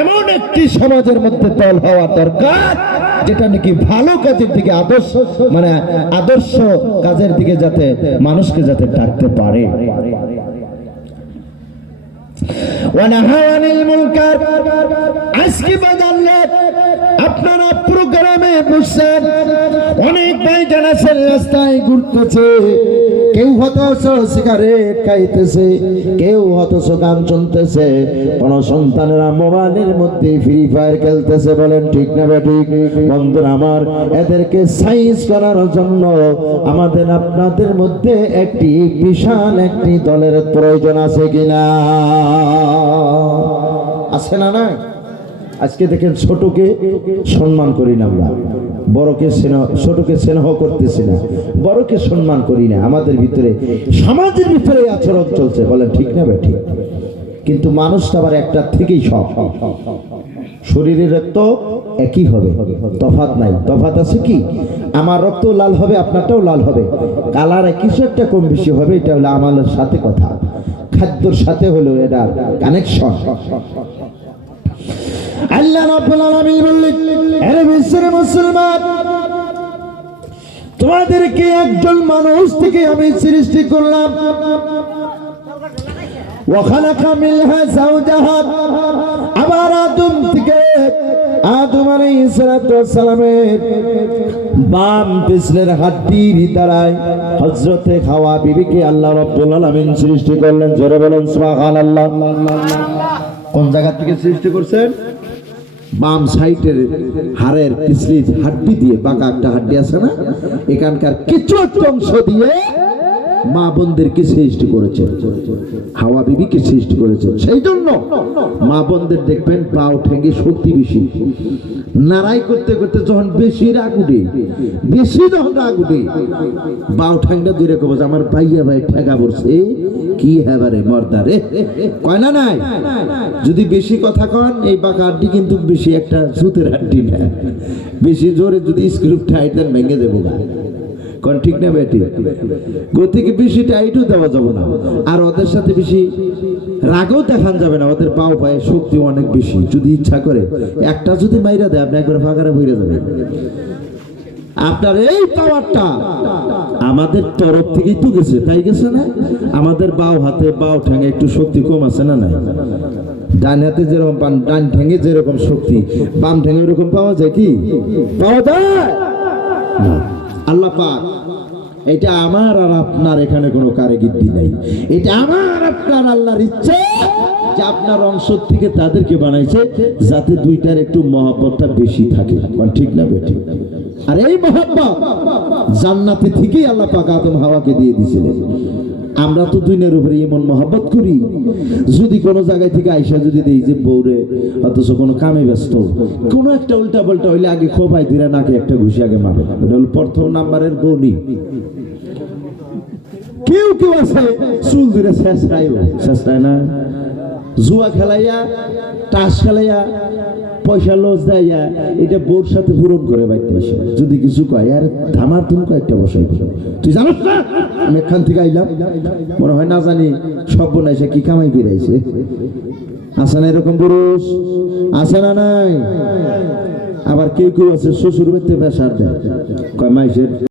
এমন একটি সমাজের মধ্যে দল হওয়া দরকার যেটা নাকি ভালো কাজের দিকে আদর্শ কাজের দিকে যাতে মানুষকে যাতে ডাকতে পারে। আজকে আপনারা প্রোগ্রামে বসছেন, অনেক ভাই জানাচ্ছেন রাস্তায় ঘুরতেছে, কেউ হয়তো সিগারেট খাইতেছে, কেউ হয়তো গান শুনতেছে, কোন সন্তানেরা মোবাইলের মধ্যে ফ্রি ফায়ার খেলতেছে। বলেন ঠিক না ঠিক? বন্ধুরা আমার, এদেরকে সাইজ করার জন্য আমাদের আপনাদের মধ্যে একটি বিশাল একটি দলের প্রয়োজন আছে কিনা? আছে না? না, আজকে দেখেন ছোটকে সম্মান করি না আমরা, বড়কে ছোটকে স্নেহ করতেছি না, বড়কে সম্মান করি না। আমাদের ভিতরে সমাজের ভিতরে আচরণ চলছে। বলেন ঠিক না ঠিক? কিন্তু মানুষটা আবার একটা থেকেই সব, শরীরের রক্ত একই হবে, তফাৎ নাই। তফাৎ আছে কি? আমার রক্ত লাল হবে, আপনারটাও লাল হবে, কালার কিছু একটা কম বেশি হবে, এটা হলো আমাদের সাথে কথা, খাদ্যর সাথে হলো এটা কানেকশন। আল্লাহ রাব্বুল আলামিন বললেন, আরে বিশ্বের মুসলমান, তোমাদেরকে একজন মানুষ থেকে আমি সৃষ্টি করলাম। ওয়া খালাকা মিনহা যাওজাহা, আবার আদম থেকে, আদম আলাইহিস সালাতু ওয়াস সালামের বাম পিছনের হাড্ডির দ্বারায় হযরতে হাওয়া বিবিকে আল্লাহ রাব্বুল আলামিন সৃষ্টি করলেন। জোরে বলেন সুবহানাল্লাহ। কোন জায়গা থেকে সৃষ্টি করছেন? বাম সাইডের হাড়ের পিছলির হাড্ডি দিয়ে, বাঁকা একটা হাড্ডি আছে না, এখানকার কিছু অংশ দিয়ে মা বোনদেরকে সৃষ্টি করেছে, হাওয়া বিবিকে সৃষ্টি করেছে। সেই জন্য মা বোনদের দেখবেন পাও ঠেঙ্গে শক্তি বেশি, নাড়াই করতে করতে যখন বেশি রাগ উঠে, বাও ঠেঙ্গা দুই রকম, আমার ভাইয়া ভাই ঠেকা পড়ছে, কি হ্যাবারে মর্দারে কয় না নাই। যদি বেশি কথা কন, এই বাঁকা হাড্ডি কিন্তু বেশি একটা সুতের হাড্ডি না, বেশি জোরে যদি স্ক্রু টাইট দেন ভেঙে দেবো গা। কোন ঠিক না বেটি? গতিকে বেশি টাইটও দেওয়া যাবে না, আর ওদের সাথে বেশি রাগও দেখান যাবে না। ওদের পাও পায়ে শক্তি অনেক বেশি, যদি ইচ্ছা করে একটা যদি মাইরা দেয়, আপনি একবার ফাঁকারে বইরে যাবেন। আপনার এই পাওয়ারটা আমাদের তরফ থেকেই তো গেছে, তাই গেছে না? আমাদের বাও হাতে বাও ঠ্যাঙে একটু শক্তি কম আছে না নাই? ডান হাতে যেরকম পান, ডান ঠ্যাঙে যেরকম শক্তি, বাম ঠ্যাঙে ওরকম পাওয়া যায় কি? পাওয়া যায় না। আল্লাহ পাক, এটা আমার আর আপনার এখানে কোনো কারিগরি নাই, এটা আমার আপনার আল্লাহর ইচ্ছা যে আপনার অংশ থেকে তাদেরকে বানাইছে যাতে দুইটার একটু মহব্বতটা বেশি থাকে। ঠিক না বেটি? আর এই মহব্বত জান্নাতে থেকেই আল্লাহ পাক আদম হাওয়াকে দিয়ে দিয়েছিলেন। আমরা তো দুনিয়ার উপরে এমন মহব্বত করি, যদি কোনো জায়গায় থেকে আইসা যদি দেই যে বউরে, অথচ কোনো কামে ব্যস্ত, কোনো একটা উল্টা পাল্টা হইলে আগে খোপাই ধরে নাকে একটা ঘুষি আগে মারে। এটা হলো প্রথম নাম্বারের বউনি। কেউ কেউ আছে চুল ধরে শেষরায় না, জুয়া খেলাইয়া, তাস খেলাইয়া, পয়সা লস দেয়া, এটা বোর সাথে পূরণ করে বাইতে এসে যদি কিছু কয়, আর ধামার তুমি কয়েকটা বসাই, তুই জানোস না আমি এখান থেকে আইলাম, মনে হয় না জানি সব বোনাইছে কি কামাই ফিরাইছে। আছে না এরকম পুরুষ? আছে না নাই? আবার কেউ কেউ আছে শ্বশুর বাড়িতে পেশার দেয়, কয় মাইসের